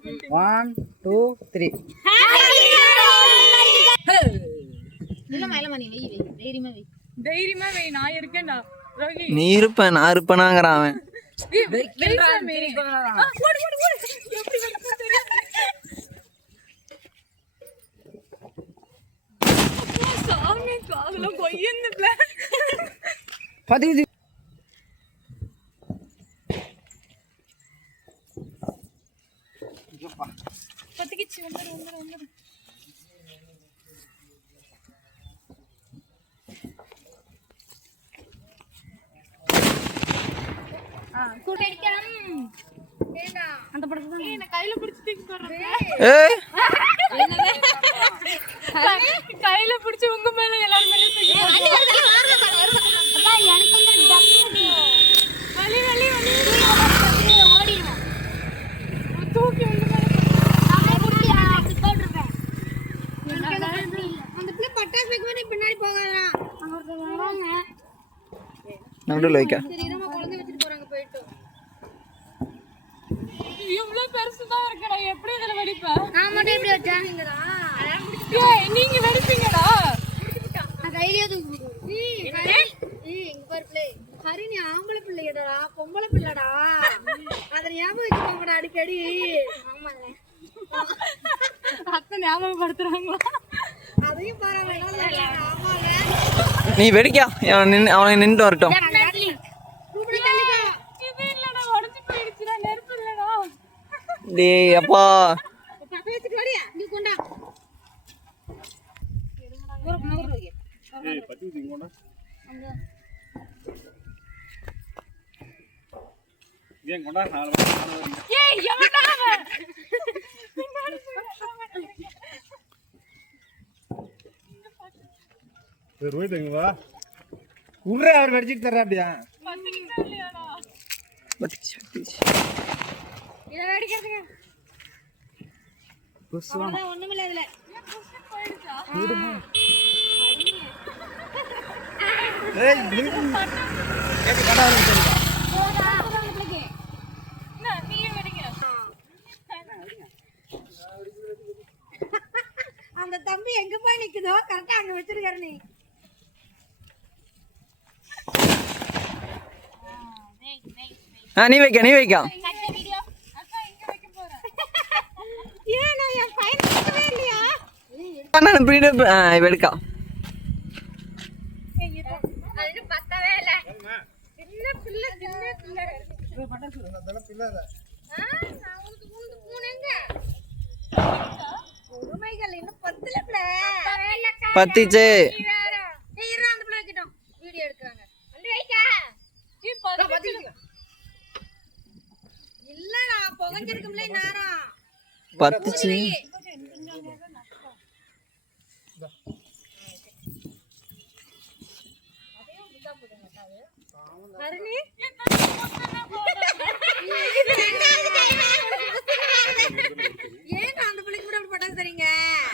1 2 3 தைரியமா வை நான் இருக்கேன்டா ரோகி நீ இருப்ப நான் இருப்பனாங்கறான் அவன். சாமி காதுல கொய்யந்து பிளான் பதி பத்திக்கிச்சு வந்துரு அந்த படத்தை தான் கையில பிடிச்சி தூக்கி போடுறேன் கையில பிடிச்சி உங்க மேல எல்லாரும் மேல தூக்கி வலி வலி வலி ஓடிடும் தூக்கி உங்க மேல அந்த பிள்ளை பட்டாசு வைக்கும்போது பின்னாடி போகாதான் நடுவில் வைக்க குழந்தை வச்சுட்டு போறாங்க போயிட்டு இவ்வளவு பெருசுதான் இருக்கடா எப்படி இதுல வெடிப்பேன் நான் மட்டும் எப்படி வச்சாங்கடா நீங்க வெடிப்பீங்கடா கையிலே தூக்கு இங்க பாரு பிள்ளை ஹரிணி ஆம்பளை பிள்ளைடா பொம்பளை பிள்ளைடா அத ஞாபகம் வச்சுக்கோங்கடா அடிக்கடி ஆமாங்க அத்தை ஞாபகப்படுத்துறாங்களா அதையும் பரவாயில்ல ஆமாங்க நீ வெடிக்கா அவனை நின்று வரட்டும். டேய் அப்பா உர்ற அவர் வெடிச்சிட்டு தர்றாப்டியா ஒண்ணுமில்ல இதுல அந்த தம்பி எங்க போய் நிக்குதோ கரெக்டா அங்க வச்சிருக்காரு நீ நீ வைக்க எடுக்கா பத்திச்சு இல்லடா புகஞ்சிருக்கும்ல நேரம் பத்திச்சு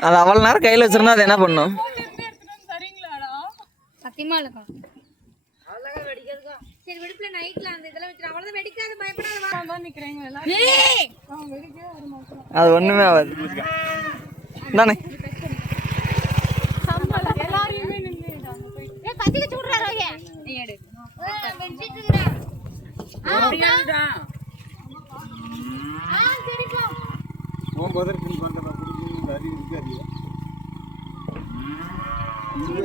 அது அவ்வளவு நேரம் கையில வச்சிருந்தா அது என்ன பண்ணும்? சத்தியமா இல்லக்கா அவ்வளவு வெடிக்கிறதுக்கா சரி வெடிப்புல நைட்ல அந்த இதெல்லாம் வச்சிரு அவ்வளவு வெடிக்காத பயப்படாத வா நிக்கறேங்க எல்லாம் வெடிக்கவே வர மாட்டேன் அது ஒண்ணுமே ஆகாது தானே சம்பள எல்லாரையுமே நின்னுடாங்க போய் பத்திக்க சுடுறா ரோகே நீ எடு வெஞ்சிட்டு இருக்கடா அப்படியாடா சரி போ போகும்போது நீ வந்த குடிக்கு வரி இருக்காது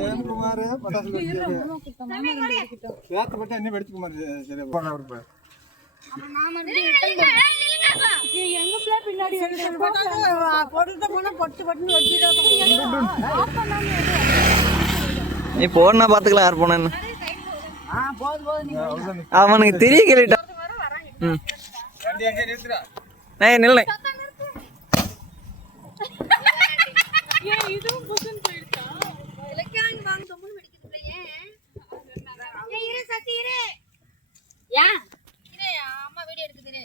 ஏன் குமார் பட்டாசு வெடிக்கிட்டோம் சேத்து பட்டா என்ன வெடிச்சு குமார் சரி போனா ஒரு பா அப்ப நான் வந்து எங்க பிள்ளை பின்னாடி போட்டுட்டு போனா பொட்டு பொட்டுன்னு வெட்டிடுறோம் ஆஃப் பண்ணாம நீ போனா பாத்துக்கலாம் யார் போனேன்னு போதும் அவனுக்கு தெரிய கேள்விட்டான். வண்டி அங்கே நிறுத்துடா நில்லை இதுவும் புசுன்னு போயிடுச்சா இலக்காங்க வாங்க தொம்முன்னு வெடிக்குது ஏன் இரு சத்தி இரு ஏன் இரு அம்மா வீடியோ எடுக்குது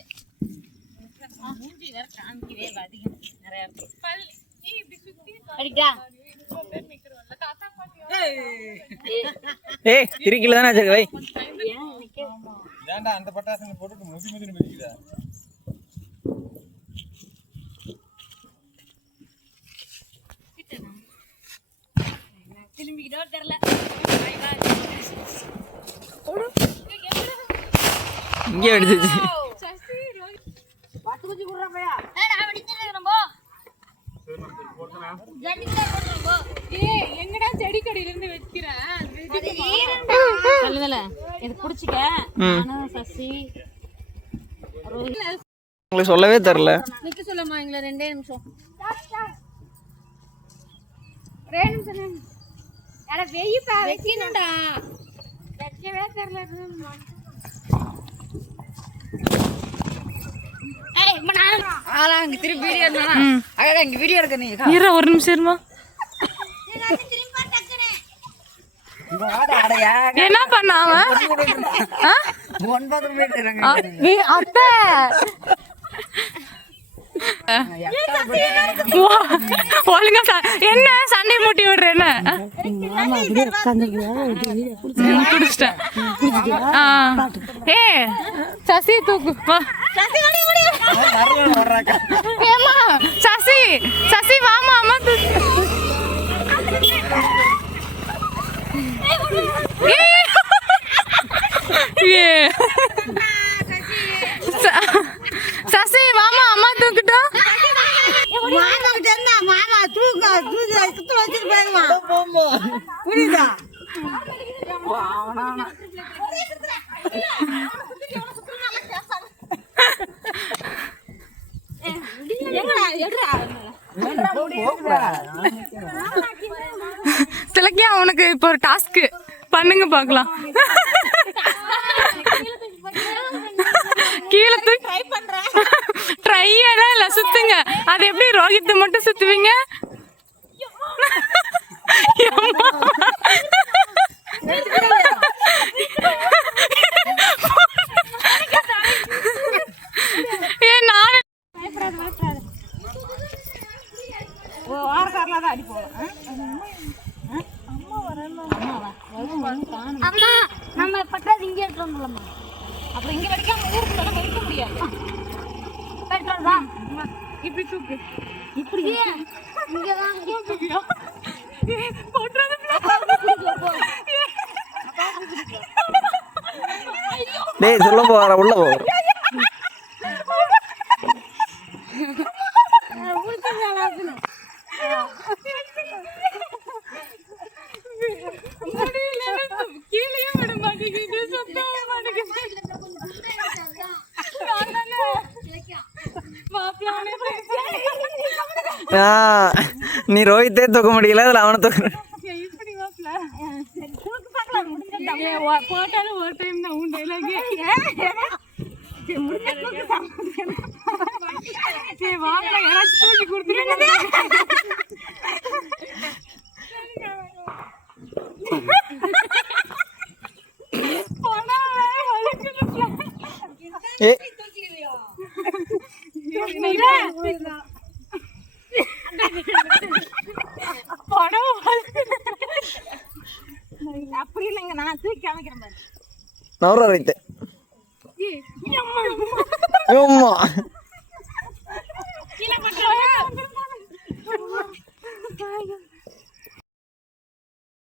மூஞ்சி வேற காமிக்கவே அதிகம் நிறைய இருக்கு பல் இப்படி சுத்தி அடிடா நிக்கறவல்ல தாத்தா பாட்டியா இருக்கல தானே வச்சிருக்க வை ஏன்டா அந்த பட்டாசு போட்டுட்டு முதி முதின்னு வெடிக்குதா இதோ தெரியல இங்கே வெடிச்சிச்சு. பத்து குச்சி குடுறப்பயா நான் வெடிச்சிட்டேன் போ ஜெடிக்குள்ள போடுறோம் போ எங்கடா செடி கடியில இருந்து வைக்கிறேன் அது ஈரண்டா சொல்லுதல இது புடிச்சுக்க நானும் சசி உங்களுக்கு சொல்லவே தெரில. நிக்க சொல்லுமா எங்களை 2 நிமிஷம் அட வெய்யப்பா வைக்கணும்டா வைக்கவே தெரியல ஏய் நான் ஆளா இங்க திருப்பி வீடியோ எடுக்கணும். அட இங்க வீடியோ எடுக்க நீங்க. இரு ஒரு நிமிஷம் இருமா. திரும்ப டக்குனே இங்க வாடா அடயா. என்ன பண்ண அவன்? 9 மீட்டர் இறங்க. அத்தை ஒழுங்கா என்ன சண்டை மூட்டி விடுறேன்னு குடிச்சிட்டேன். ஏ சசி தூக்கு வா. ஏம்மா சசி சசி வாமா அம்மா தூக்கு. ஏ சசி வாமா அம்மா தூக்கிட்டோம். மாமா கிட்ட மாமா தூக்க தூக்கி சுத்து வச்சிட்டு போயிடுமா புரியுதா திலக்கியா உனக்கு இப்போ ஒரு டாஸ்க் பண்ணுங்க பார்க்கலாம். கீழே ட்ரை பண்றேன். ட்ரை எல்லாம் இல்ல சுத்துங்க. அது எப்படி ரோஹித் மட்டும் சுத்துவீங்க? ஏ நானு அம்மா நம்ம பட்டாது இங்க எடுத்துறோம்லம்மா அப்புறம் இங்க வெடிக்காம ஊருக்குள்ள வெடிக்க முடியாது பெட்ரோல் தான் இப்படி தூக்கு. இப்படி இங்க தான் டேய் சொல்ல போற உள்ள போ. கீழே விட மாட்டேங்குது சுத்தவே மாட்டேங்குது. நீ ரோஹித்தே தூக்க முடியல, அதில் அவனை தூக்க. போட்டாலும் ஒரு டைம் தான் உன் டைலாகே. வாங்க யாராச்சும் தூக்கி கொடுத்துருங்க. அப்படி இல்லைங்க நான் தூக்கி காமிக்கிறேன் பாரு நவர ரைட்டு. ஆமா கீழே